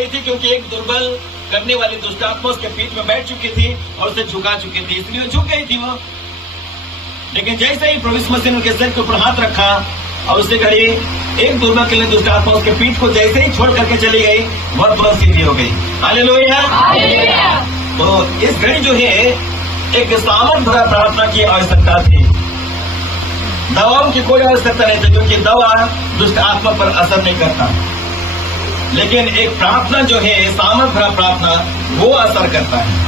गई थी क्योंकि एक दुर्बल करने वाली दुष्ट आत्मा उसके पीठ में बैठ चुकी थी और उसे झुका चुकी थी, इसलिए झुक गई थी वो। लेकिन जैसे ही प्रभु यीशु मसीह ने उनके सिर के ऊपर हाथ रखा और उसे घड़ी एक दुर्बल के लिए दुष्ट आत्मा उसके पीठ को जैसे ही छोड़ करके चली गई, बहुत बहुत सीधी हो गई। हालेलुया। तो इस घड़ी जो है एक सामर्थ भरा प्रार्थना की आवश्यकता थी। दवाओं की कोई आवश्यकता नहीं थी क्योंकि दवा दुष्ट आत्मा पर असर नहीं करता, लेकिन एक प्रार्थना जो है सामर्थ भरा प्रार्थना वो असर करता है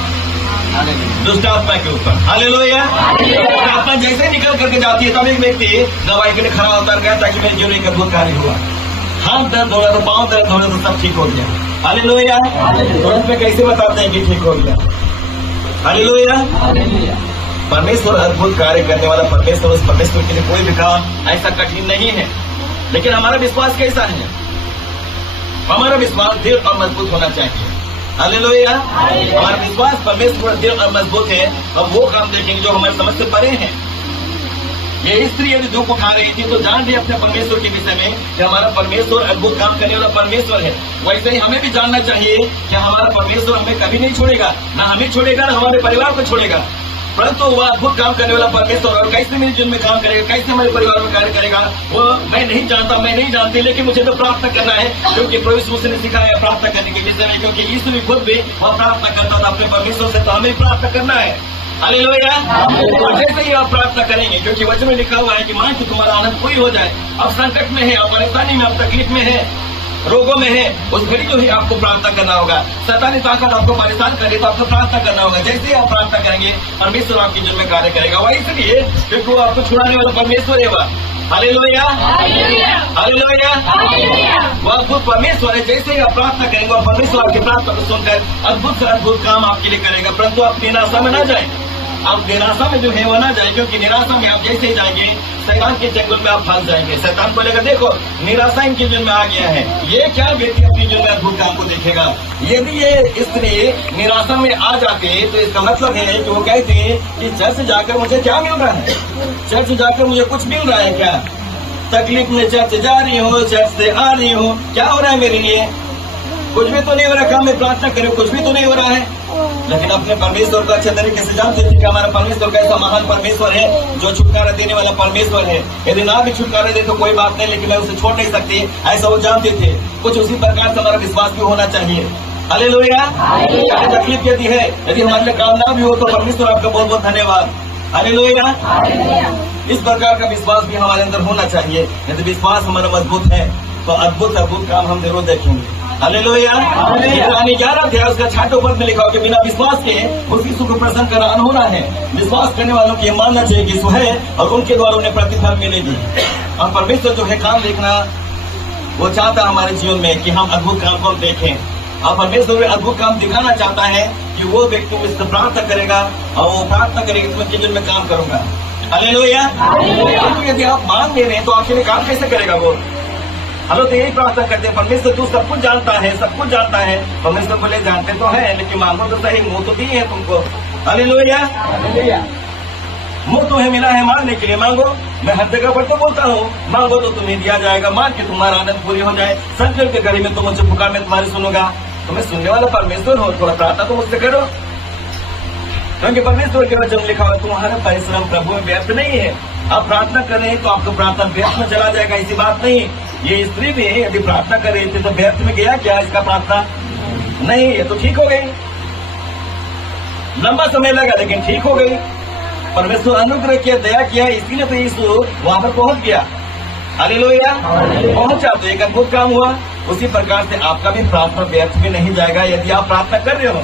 दुष्ट आत्मा के ऊपर। हालेलुया। प्रार्थना जैसे निकल करके जाती है तब एक व्यक्ति दवाई के लिए खड़ा होता गया ताकि मेरे जीवन में अद्भुत कार्य हुआ। हाथ दर्द हो रहा तो पांव दर्द हो रहा तो सब ठीक हो गया। हालेलुया। तुरंत में कैसे बताते हैं कि ठीक हो गया। हालेलुया। परमेश्वर अद्भुत कार्य करने वाला परमेश्वर, उस परमेश्वर के लिए कोई भी काम ऐसा कठिन नहीं है। लेकिन हमारा विश्वास कैसा है? हमारा विश्वास दृढ़ और मजबूत होना चाहिए। हालेलुया। हमारा विश्वास परमेश्वर दृढ़ और मजबूत है। अब वो काम देखेंगे जो हमारे समझ से परे हैं। ये स्त्री यदि दुख उठा रही थी तो जान रही अपने परमेश्वर के विषय में कि हमारा परमेश्वर अद्भुत काम करने वाला परमेश्वर है। वैसे ही हमें भी जानना चाहिए कि हमारा परमेश्वर हमें कभी नहीं छोड़ेगा, ना हमें छोड़ेगा ना हमारे परिवार को छोड़ेगा, परंतु वह अद्भुत काम करने वाला परमेश्वर और कैसे मेरे जीवन में काम करेगा, कैसे हमारे परिवार में कार्य करेगा वो मैं नहीं जानता, मैं नहीं जानती, लेकिन मुझे तो प्रार्थना करना है क्योंकि प्रभु यीशु ने सिखाया प्रार्थना करने के विषय में। क्योंकि यीशु भी खुद भी वह प्रार्थना करता था अपने परमेश्वर से, तो हमें प्रार्थना करना है। हालेलुया। और जैसे ही आप प्रार्थना करेंगे, क्योंकि वचन में लिखा हुआ है कि मां कि तुम्हारा आनंद पूरी हो जाए, अब संकट में है, अब परेशानी में, अब तकलीफ में है, रोगों में है, उस घड़ी को ही आपको प्रार्थना करना होगा। शैतानी ताकत आपको परेशान करे तो आपको प्रार्थना करना होगा। जैसे ही आप प्रार्थना करेंगे परमेश्वर आपके जीवन में कार्य करेगा। वह इसलिए क्योंकि वो आपको छुड़ाने वाला परमेश्वर है वह। हालेलुया। हालेलुया। वह अद्भुत परमेश्वर है। जैसे ही आप प्रार्थना करेंगे वह परमेश्वर आपकी प्रार्थना को सुनकर अद्भुत से अद्भुत काम आपके लिए करेगा। परंतु आप निराशा में न जाए, आप निराशा में जो है वो ना जाए, क्योंकि निराशा में आप जैसे ही जाएंगे शैतान के चंगुल में आप फंस जाएंगे। शैतान को लेकर देखो निराशा इनके जीवन में आ गया है, ये क्या व्यक्ति अपने जीवन में अद्भुत काम को देखेगा। यदि ये स्त्री निराशा में आ जाते तो इसका मतलब है कि वो कहते कि चर्च जाकर मुझे क्या मिल रहा है, चर्च जाकर मुझे कुछ मिल रहा है क्या, तकलीफ में चर्च जा रही हूँ, चर्च से आ रही हूँ, क्या हो रहा है मेरे लिए, कुछ भी तो नहीं हो रहा, मैं प्रार्थना करूँ कुछ भी तो नहीं हो रहा है। लेकिन अपने परमेश्वर को अच्छे तरीके से जानते थे कि हमारा परमेश्वर कैसा महान परमेश्वर है जो छुटकारा देने वाला परमेश्वर है। यदि ना भी छुटकारा दे तो कोई बात नहीं, लेकिन मैं उसे छोड़ नहीं सकती, ऐसा वो जानते थे। कुछ उसी प्रकार से हमारा विश्वास भी होना चाहिए। हालेलुया। तकलीफ यदि है, यदि हमारे लिए काम ना भी हो तो परमेश्वर आपका बहुत बहुत धन्यवाद। हालेलुया। इस प्रकार का विश्वास भी हमारे अंदर होना चाहिए। यदि विश्वास हमारा मजबूत है तो अद्भुत अद्भुत काम हम जरूर देखेंगे। हालेलुया। इब्रानी 11 अध्याय उसका 6 पद में लिखा हो कि बिना विश्वास के उस यीशु को प्रसन्न करना अनहोना है। विश्वास करने वालों को ये मानना चाहिए कि यीशु है और उनके द्वारा उन्हें प्रतिफल मिलेगी। और परमेश्वर जो है काम देखना वो चाहता है हमारे जीवन में कि हम अद्भुत काम को देखें। और परमेश्वर अद्भुत काम दिखाना चाहता है कि वो व्यक्ति मुझसे प्रार्थना करेगा और वो प्रार्थना करेगा कि मैं जीवन में काम करूंगा। हालेलुया। यदि आप मान दे रहे हैं तो आपके लिए काम कैसे करेगा वो? हम लोग तो यही प्रार्थना करते हैं, परमेश्वर तू सब कुछ जानता है, सब कुछ जानता है। परमेश्वर बोले जानते तो है, लेकिन मांगो तो सही, मुंह तो दिए है तुमको। हालेलुया। मुंह तुम्हें मिला है मांगने के लिए, मांगो। मैं हर जगह पर तो बोलता हूँ मांगो तो तुम्हें दिया जाएगा, मांग के तुम्हारा आनंद पूरी हो जाए। संकट के घड़ी में तुम मुझसे पुकार, मैं तुम्हारी सुनूंगा। तुम्हें सुनने वाला परमेश्वर हो, थोड़ा प्रार्थना तो मुझसे करो, क्योंकि परमेश्वर के वचन लिखा हुआ तुम्हारा परिश्रम प्रभु में व्यर्थ नहीं है। आप प्रार्थना कर रहे हैं तो आपको प्रार्थना व्यर्थ में चला जाएगा, ऐसी बात नहीं। ये स्त्री भी यदि प्रार्थना कर रही थी तो व्यर्थ में गया क्या इसका प्रार्थना? नहीं, ये तो ठीक हो गई। लंबा समय लगा लेकिन ठीक हो गई। परमेश्वर अनुग्रह किया, दया किया, इसीलिए तो यीशु वहां पर पहुंच गया। हालेलुया। पहुंचा तो एक अद्भुत काम हुआ। उसी प्रकार से आपका भी प्रार्थना व्यर्थ में नहीं जाएगा। यदि आप प्रार्थना कर रहे हो,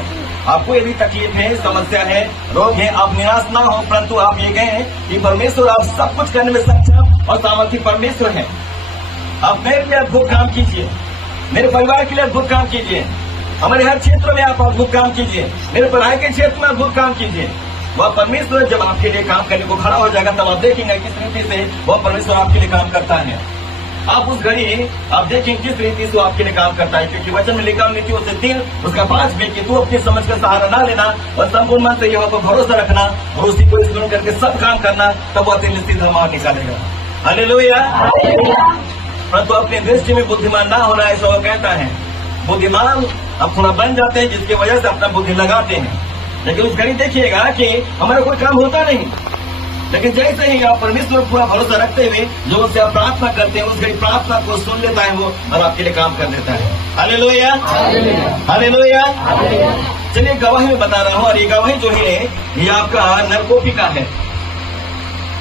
आपको यदि तकलीफ है, समस्या है, रोग है, आप निराश ना हो, परंतु आप ये कहें कि परमेश्वर आप सब कुछ करने में सक्षम और सामर्थ्य परमेश्वर है। आप मेरे लिए अद्भुत काम कीजिए, मेरे परिवार के लिए अद्भुत काम कीजिए, हमारे हर क्षेत्र में आप अद्भुत काम कीजिए, मेरे पढ़ाई के क्षेत्र में अद्भुत काम कीजिए। वह परमेश्वर जब आपके लिए काम करने को खड़ा हो जाएगा तब आप देखेंगे किस रीति से वह परमेश्वर आपके लिए काम करता है। आप उस घड़ी आप देखें किस रीति से आपके लिए काम करता है, क्योंकि वचन में लिखा नीतियों से 3 उसका 5 में कि तू अपनी समझ का सहारा ना लेना और संपूर्ण मन से यहोवा पर भरोसा रखना और उसी को स्मरण करके सब काम करना, तब वह तेरे निश्चित धर्म निकालेगा। हालेलुया। परंतु अपनी दृष्टि में बुद्धिमान ना होना, ऐसा वो कहता है। बुद्धिमान अब थोड़ा बन जाते हैं, जिसकी वजह से अपना बुद्धि लगाते हैं। लेकिन उस घड़ी देखिएगा कि हमारा कोई काम होता नहीं, लेकिन जैसे ही आप परमेश्वर पर पूरा भरोसा रखते हुए जो उससे आप प्रार्थना करते हैं, उस घड़ी प्रार्थना को सुन लेता है वो और आपके लिए काम कर देता है। Hallelujah, hallelujah. चलिए गवाही में बता रहा हूँ, और ये गवाही जो है ये आपका नरकोपी का है।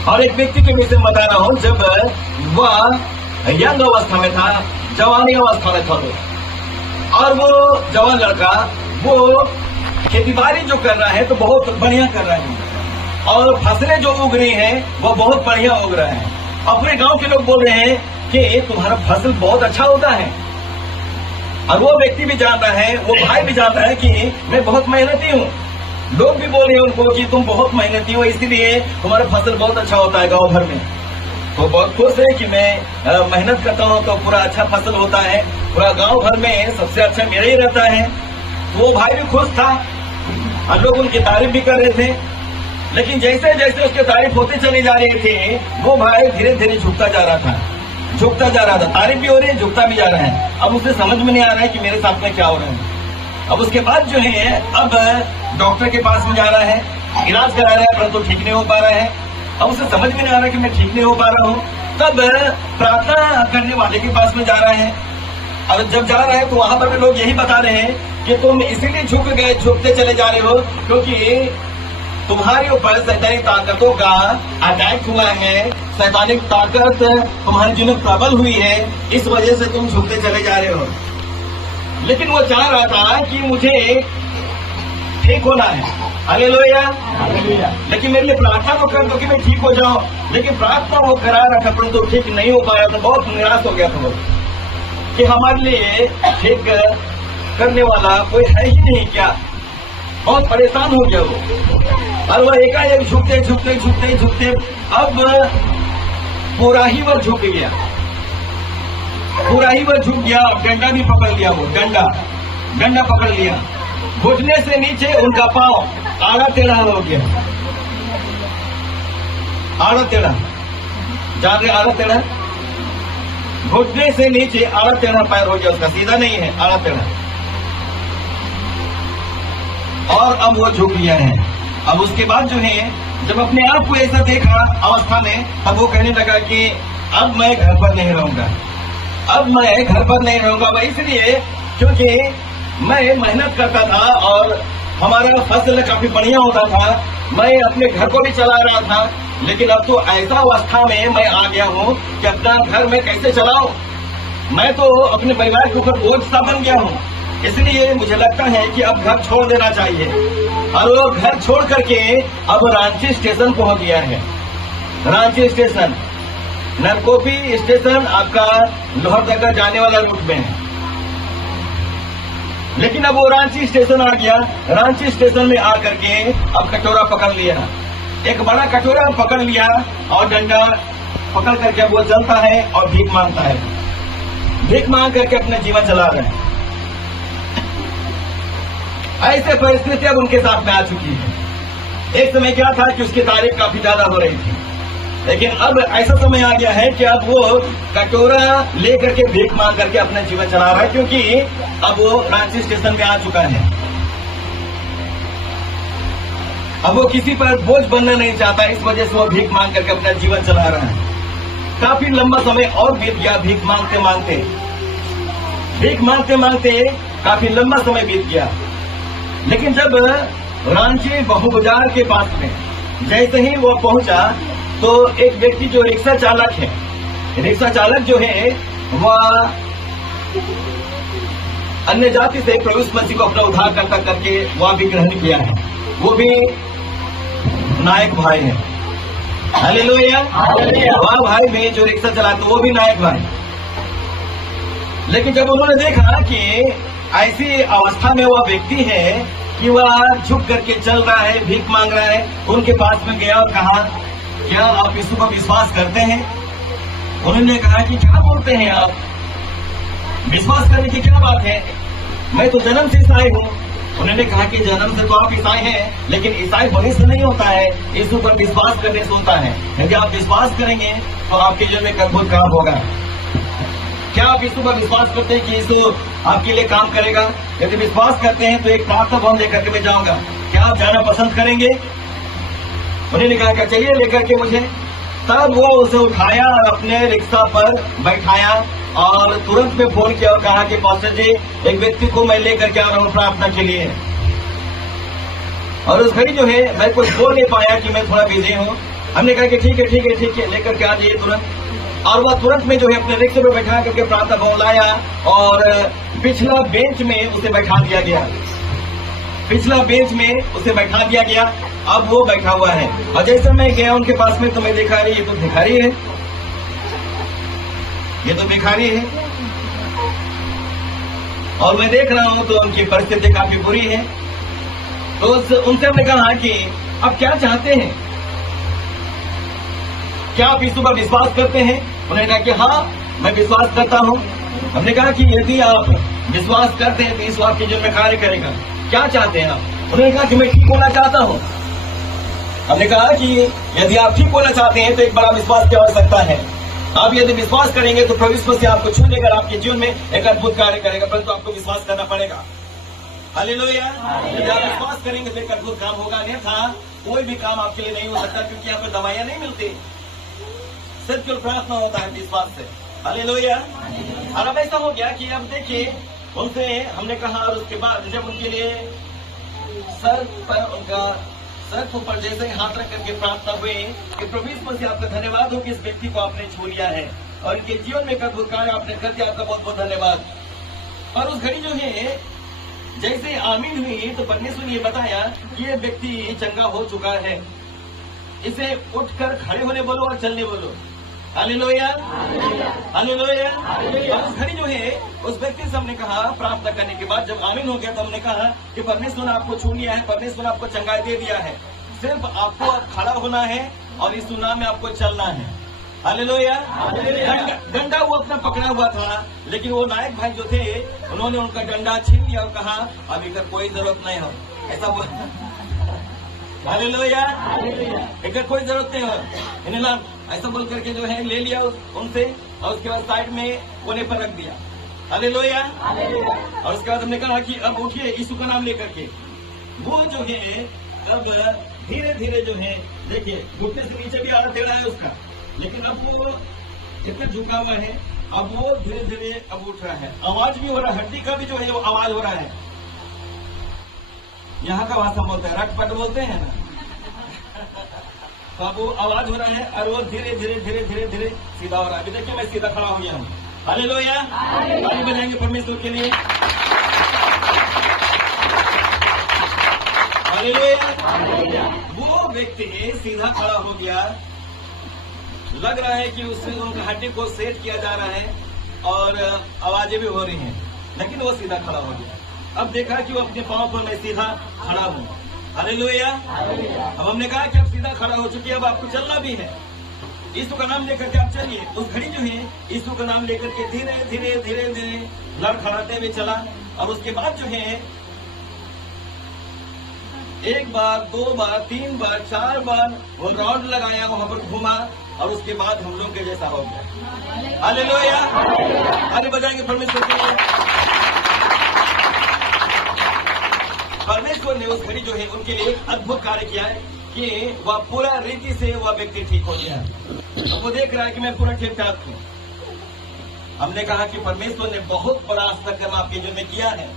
और एक व्यक्ति के विषय में बता रहा हूँ, जब वह यंग अवस्था में था, जवानी अवस्था में था वो, और वो जवान लड़का वो खेतीबाड़ी जो कर रहा है तो बहुत बढ़िया कर रहा है, और फसलें जो उग रही हैं वो बहुत बढ़िया उग रहा है। अपने गांव के लोग बोल रहे हैं कि तुम्हारा फसल बहुत अच्छा होता है, और वो व्यक्ति भी जानता है, वो भाई भी जानता है कि मैं बहुत मेहनती हूँ। लोग भी बोल रहे हैं उनको कि तुम बहुत मेहनती हो, इसलिए तुम्हारा फसल बहुत अच्छा होता है गांव भर में। तो बहुत खुश है कि मैं मेहनत करता हूँ तो पूरा अच्छा फसल होता है, पूरा गांव भर में सबसे अच्छा मेरा ही रहता है। तो वो भाई भी खुश था और लोग उनकी तारीफ भी कर रहे थे। लेकिन जैसे जैसे उसकी तारीफ होते चले जा रहे थे, वो भाई धीरे धीरे झुकता जा रहा था, झुकता जा रहा था। तारीफ भी हो रही है, झुकता भी जा रहा है। अब उसे समझ में नहीं आ रहा है कि मेरे साथ में क्या हो रहा है। अब उसके बाद जो है अब डॉक्टर के पास में जा रहा है, इलाज करा रहा है, परंतु ठीक नहीं हो पा रहा है। अब उसे समझ में नहीं आ रहा है कि मैं ठीक नहीं हो पा रहा हूँ। तब प्रार्थना करने वाले के पास में जा रहा है, और जब जा रहा है तो वहां पर भी लोग यही बता रहे हैं कि तुम इसीलिए झुकते चले जा रहे हो क्योंकि तुम्हारे ऊपर शैतानी ताकतों का अटैक हुआ है, शैतानिक ताकत तुम्हारे जीवन में प्रबल हुई है, इस वजह से तुम झुकते चले जा रहे हो। लेकिन वो चाह रहा था कि मुझे ठीक होना है। हालेलुया, लेकिन मेरे लिए प्रार्थना तो कर दो कि मैं ठीक हो जाऊं। लेकिन प्रार्थना वो करा रखा परंतु ठीक नहीं हो पाया, तो बहुत निराश हो गया था वो कि हमारे लिए ठीक करने वाला कोई है ही नहीं क्या। बहुत परेशान हो गया वो, और वह एकाएक झुकते झुकते झुकते झुकते अब पूरा ही वह झुक गया, पूरा ही वह झुक गया। डंडा भी पकड़ लिया, वो डंडा पकड़ लिया। घुटने से नीचे उनका पांव आड़ा टेढ़ा हो गया, आड़ा टेढ़ा, जान रहे आड़ा टेढ़ा, घुटने से नीचे आड़ा टेढ़ा पैर हो गया उसका, सीधा नहीं है, आड़ा टेढ़ा। और अब वो झुक गया है। अब उसके बाद जो है जब अपने आप को ऐसा देखा अवस्था में, तब वो कहने लगा कि अब मैं घर पर नहीं रहूंगा, अब मैं घर पर नहीं रहूंगा। वह इसलिए क्योंकि मैं मेहनत करता था और हमारा फसल काफी बढ़िया होता था, मैं अपने घर को भी चला रहा था। लेकिन अब तो ऐसा अवस्था में मैं आ गया हूँ कि अपना घर में कैसे चलाऊं, मैं तो अपने परिवार के ऊपर बोझ सा बन गया हूँ। इसलिए मुझे लगता है कि अब घर छोड़ देना चाहिए। और वो घर छोड़ करके अब रांची स्टेशन पहुंच गया है। रांची स्टेशन, नरकोपी स्टेशन आपका लोहरदगा जाने वाला रूट में है। लेकिन अब वो रांची स्टेशन आ गया। रांची स्टेशन में आकर के अब कटोरा पकड़ लिया, एक बड़ा कटोरा पकड़ लिया और डंडा पकड़ करके अब वो चलता है और भीख मांगता है, भीख मांग करके अपना जीवन चला रहा है। ऐसे परिस्थिति अब उनके साथ में आ चुकी है। एक समय क्या था कि उसकी तारीफ काफी ज्यादा हो रही थी, लेकिन अब ऐसा समय आ गया है कि अब वो कटोरा लेकर के भीख मांग करके अपना जीवन चला रहा है, क्योंकि अब वो रांची स्टेशन में आ चुका है। अब वो किसी पर बोझ बनना नहीं चाहता, इस वजह से वो भीख मांग करके अपना जीवन चला रहा है। काफी लंबा समय और बीत गया भीख मांगते मांगते, भीख मांगते मांगते काफी लंबा समय बीत गया। लेकिन जब रांची बहु बाजार के पास में जैसे ही वो पहुंचा तो एक व्यक्ति जो रिक्शा चालक है, रिक्शा चालक जो है वह अन्य जाति से प्रभु यीशु मसीह को अपना उद्धारकर्ता करके वह भी ग्रहण किया है। वो भी नायक भाई है। हालेलुया, वह भाई भी जो रिक्शा चलाते वो भी नायक भाई। लेकिन जब उन्होंने देखा कि ऐसी अवस्था में वह व्यक्ति है कि वह झुक करके चल रहा है, भीख मांग रहा है, उनके पास में गया और कहा, क्या आप यीशु पर विश्वास करते हैं? उन्होंने कहा कि क्या बोलते हैं आप, विश्वास करने की क्या बात है, मैं तो जन्म से ईसाई हूँ। उन्होंने कहा कि जन्म से तो आप ईसाई हैं, लेकिन ईसाई होने से नहीं होता है, यीशु पर विश्वास करने से होता है। यदि आप विश्वास करेंगे तो आपके जीवन में एक अद्भुत काम होगा। क्या आप यीशु पर विश्वास करते हैं कि यीशु आपके लिए काम करेगा? यदि विश्वास करते हैं तो एक प्रार्थना भवन लेकर के मैं जाऊंगा, क्या आप जाना पसंद करेंगे? उन्होंने कहा क्या चाहिए लेकर के मुझे। तब वो उसे उठाया और अपने रिक्शा पर बैठाया और तुरंत में फोन किया और कहा कि पास्टर जी, एक व्यक्ति को मैं लेकर के आ रहा हूँ प्रार्थना के लिए। और उस घड़ी जो है मैं कुछ बोल नहीं पाया कि मैं थोड़ा बिजी हूँ। हमने कहा कि ठीक है लेकर के आ जाइए तुरंत। और वह तुरंत में जो है अपने रिक्शे पर बैठा करके प्रार्थना भवन लाया और पिछला बेंच में उसे बैठा दिया गया। पिछला बेंच में उसे बैठा दिया गया। अब वो बैठा हुआ है और जैसे मैं गया उनके पास में तो मैं देखा ये तो भिखारी है, ये तो भिखारी है। और मैं देख रहा हूं तो उनकी परिस्थिति काफी बुरी है। तो उनसे हमने कहा कि अब क्या चाहते हैं, क्या आप यीशु पर विश्वास करते हैं? उन्होंने कहा कि हाँ मैं विश्वास करता हूं। हमने कहा कि यदि आप विश्वास करते हैं तो यीशु आपके जीवन में कार्य करेगा। क्या चाहते हैं आप? उन्होंने कहा कि मैं ठीक होना चाहता हूं। हमने कहा कि यदि आप ठीक होना चाहते हैं तो एक बड़ा विश्वास की आवश्यकता है। आप यदि विश्वास करेंगे तो प्रभु यीशु से आपको छू लेकर आपके जीवन में एक अद्भुत कार्य करेगा, परंतु आपको विश्वास करना पड़ेगा। हालेलुया। यदि आप विश्वास करेंगे तो एक अद्भुत काम होगा, अन्यथा कोई भी काम आपके लिए नहीं हो सकता, क्योंकि यहाँ पे दवाइयां नहीं मिलती, सिर्फ केवल प्रार्थना होता है विश्वास से। हालेलुया। और अब ऐसा हो गया कि अब देखिए उनसे हमने कहा और उसके बाद जब उनके लिए सर पर उनका सर ऊपर जैसे ही हाथ रख करके प्रार्थना हुई कि प्रभु यीशु से आपका धन्यवाद हो कि इस व्यक्ति को आपने छू लिया है और इनके जीवन में एक अद्भुत कार्य आपने कर दिया, आपका बहुत बहुत धन्यवाद। और उस घड़ी जो है जैसे आमीन हुई तो परमेश्वर ने बताया कि ये व्यक्ति चंगा हो चुका है, इसे उठकर खड़े होने बोलो और चलने बोलो। Hallelujah, hallelujah. उस घड़ी जो है उस व्यक्ति से हमने कहा प्रार्थना करने के बाद जब आमीन हो गया तो हमने कहा कि परमेश्वर ने आपको छू लिया है, परमेश्वर ने आपको चंगाई दे दिया है, सिर्फ आपको अब खड़ा होना है और इस सुनाम में आपको चलना है। हालेलुया। डंडा वो अपना पकड़ा हुआ था, लेकिन वो नायक भाई जो थे उन्होंने उनका डंडा छीन लिया और कहा अभी तक कोई जरूरत नहीं हो, ऐसा बोल। हालेलुया। एक कोई जरूरत नहीं हो, इन्हें ऐसा बोल करके जो है ले लिया उनसे और उसके बाद साइड में कोने पर रख दिया। हालेलुया। और उसके बाद हमने कहा कि अब उठिए यीशु का नाम लेकर के। वो जो है अब धीरे धीरे जो है देखिए घुटने से नीचे भी हाथ टेढ़ा है उसका, लेकिन अब वो इतना झुका हुआ है, अब वो धीरे धीरे अब उठ रहा है, आवाज भी हो रहा है, हड्डी का भी जो है वो आवाज हो रहा है। यहाँ का भाषा बोलते हैं रटपट बोलते हैं ना, तो अब वो आवाज हो रहा है और वो धीरे धीरे धीरे धीरे धीरे सीधा हो रहा है। अभी देखिए मैं सीधा खड़ा हो गया हूँ। हालेलुया। ताली बजाएंगे परमेश्वर के लिए। हालेलुया। वो व्यक्ति सीधा खड़ा हो गया, लग रहा है कि उससे उनकी हड्डी को सेट किया जा रहा है और आवाजें भी हो रही हैं, लेकिन वो सीधा खड़ा हो गया। अब देखा कि वो अपने पांव पर मैं सीधा खड़ा हूँ। हालेलुया। अब हमने कहा कि अब सीधा खड़ा हो चुकी है, अब आपको चलना भी है, यीशु का नाम लेकर के आप चलिए। उस घड़ी जो है यीशु का नाम लेकर के धीरे धीरे धीरे धीरे लड़खड़ाते हुए चला और उसके बाद जो है 1 बार 2 बार 3 बार 4 बार वो राउंड लगाया, वहां पर घुमा और उसके बाद हम लोग के जैसा हो गया। हालेलुया। आगे बजाएंगे परमेश्वर के लिए। परमेश्वर ने उस घड़ी जो है उनके लिए अद्भुत कार्य किया है कि वह पूरा रीति से वह व्यक्ति ठीक हो गया। अब वो देख रहा है कि मैं पूरा ठीक ठाक हूँ। हमने कहा कि परमेश्वर ने बहुत बड़ा हस्तक्षेप आपके जीवन में किया है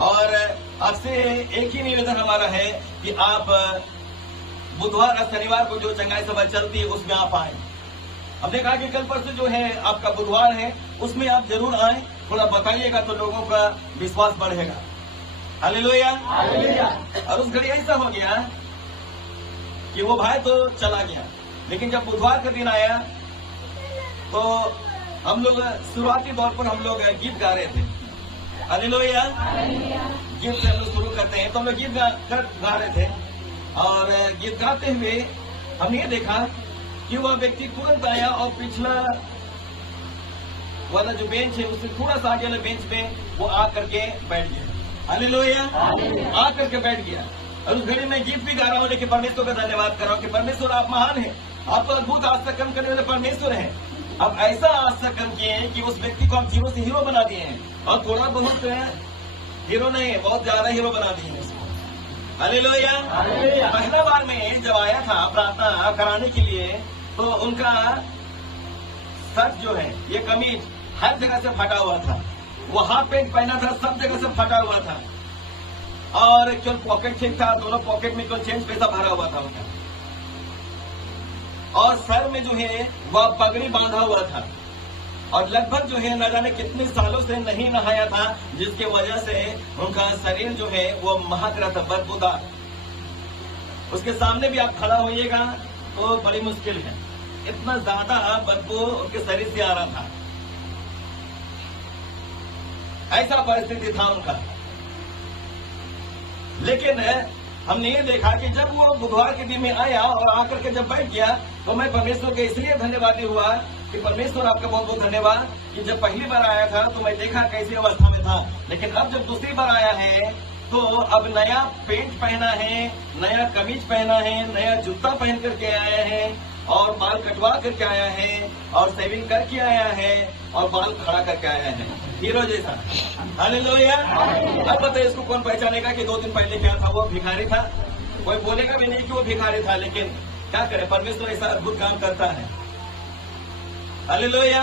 और आपसे एक ही निवेदन हमारा है कि आप बुधवार और शनिवार को जो चंगाई सभा चलती है उसमें आप आए। हमने कहा कि कल परसों जो है आपका बुधवार है उसमें आप जरूर आए, थोड़ा बताइएगा तो लोगों का विश्वास बढ़ेगा। हालेलुया। और उस घड़ी ऐसा हो गया कि वो भाई तो चला गया, लेकिन जब बुधवार का दिन आया तो हम लोग शुरुआती तौर पर हम लोग गीत गा रहे थे। हालेलुया। गीत से हम लोग शुरू करते हैं तो हम लोग गीत गा रहे थे और गीत गाते हुए हमने ये देखा कि वह व्यक्ति तुरंत आया और पिछला वाला जो बेंच है उससे थोड़ा सा आगे वाला बेंच पे वो आ करके बैठ गया। हालेलुया। आ करके बैठ गया और उस घड़ी में गीत भी गा रहा हूँ, लेकिन परमेश्वर का धन्यवाद कर रहा हूँ कि परमेश्वर आप महान हैं, आप तो अद्भुत आज तक कर्म करने वाले परमेश्वर हैं। अब ऐसा आशा कर्म किए हैं कि उस व्यक्ति को आप जीरो से हीरो बना दिए हैं, और थोड़ा बहुत हीरो नहीं, बहुत ज्यादा हीरो बना दिए हैं उसको। हालेलुया। पहला बार में जब आया था प्रार्थना कराने के लिए, तो उनका शर्ट जो है, ये कमीज हर जगह से फटा हुआ था, वो हाफ पैंट पहना था, सब जगह से फटा हुआ था, और केवल पॉकेट ठीक था, दोनों पॉकेट में केवल चेंज पैसा भरा हुआ था उनका, और सर में जो है वह पगड़ी बांधा हुआ था, और लगभग जो है न जाने कितने सालों से नहीं नहाया था, जिसके वजह से उनका शरीर जो है वो महक रहा था, बदबूदार। उसके सामने भी आप खड़ा होइएगा तो बड़ी मुश्किल है, इतना ज्यादा बदबू उनके शरीर से आ रहा था। ऐसा परिस्थिति था उनका। लेकिन हमने ये देखा कि जब वो बुधवार के दिन में आया और आकर के जब बैठ गया, तो मैं परमेश्वर के इसलिए धन्यवादी हुआ कि परमेश्वर आपका बहुत बहुत धन्यवाद कि जब पहली बार आया था तो मैं देखा कैसी अवस्था में था, लेकिन अब जब दूसरी बार आया है तो अब नया पेंट पहना है, नया कमीज पहना है, नया जूता पहन करके आया है, और बाल कटवा करके आया है, और सेविंग करके आया है, और बाल खड़ा करके आया है, हीरो जैसा। हालेलुया। अब बताइए इसको कौन पहचानेगा कि 2 दिन पहले क्या था? वो भिखारी था। कोई बोलेगा भी नहीं कि वो भिखारी था, लेकिन क्या करे, परमेश्वर ऐसा अद्भुत काम करता है। हालेलुया।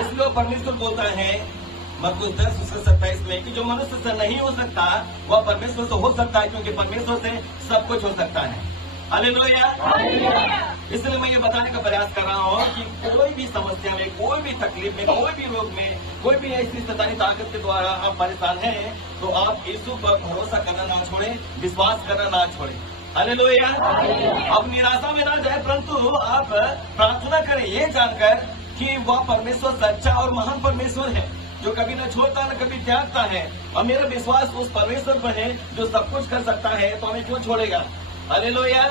इसलिए परमेश्वर बोलता है मरकुस 10:27 में कि जो मनुष्य से नहीं हो सकता वह परमेश्वर से हो सकता है, क्योंकि परमेश्वर से सब कुछ हो सकता है। हालेलुया। इसलिए मैं ये बताने का प्रयास कर रहा हूँ कि कोई भी समस्या में, कोई भी तकलीफ में, कोई भी रोग में, कोई भी ऐसी शैतानी ताकत के द्वारा आप परेशान हैं, तो आप यीशु पर भरोसा करना ना छोड़ें, विश्वास करना ना छोड़ें। हालेलुया। अब निराशा में ना जाए, परंतु आप प्रार्थना करें ये जानकर कि वह परमेश्वर सच्चा और महान परमेश्वर है, जो कभी न छोड़ता न कभी त्यागता है, और मेरा विश्वास उस परमेश्वर पर है जो सब कुछ कर सकता है, तो हमें क्यों छोड़ेगा। हालेलुया।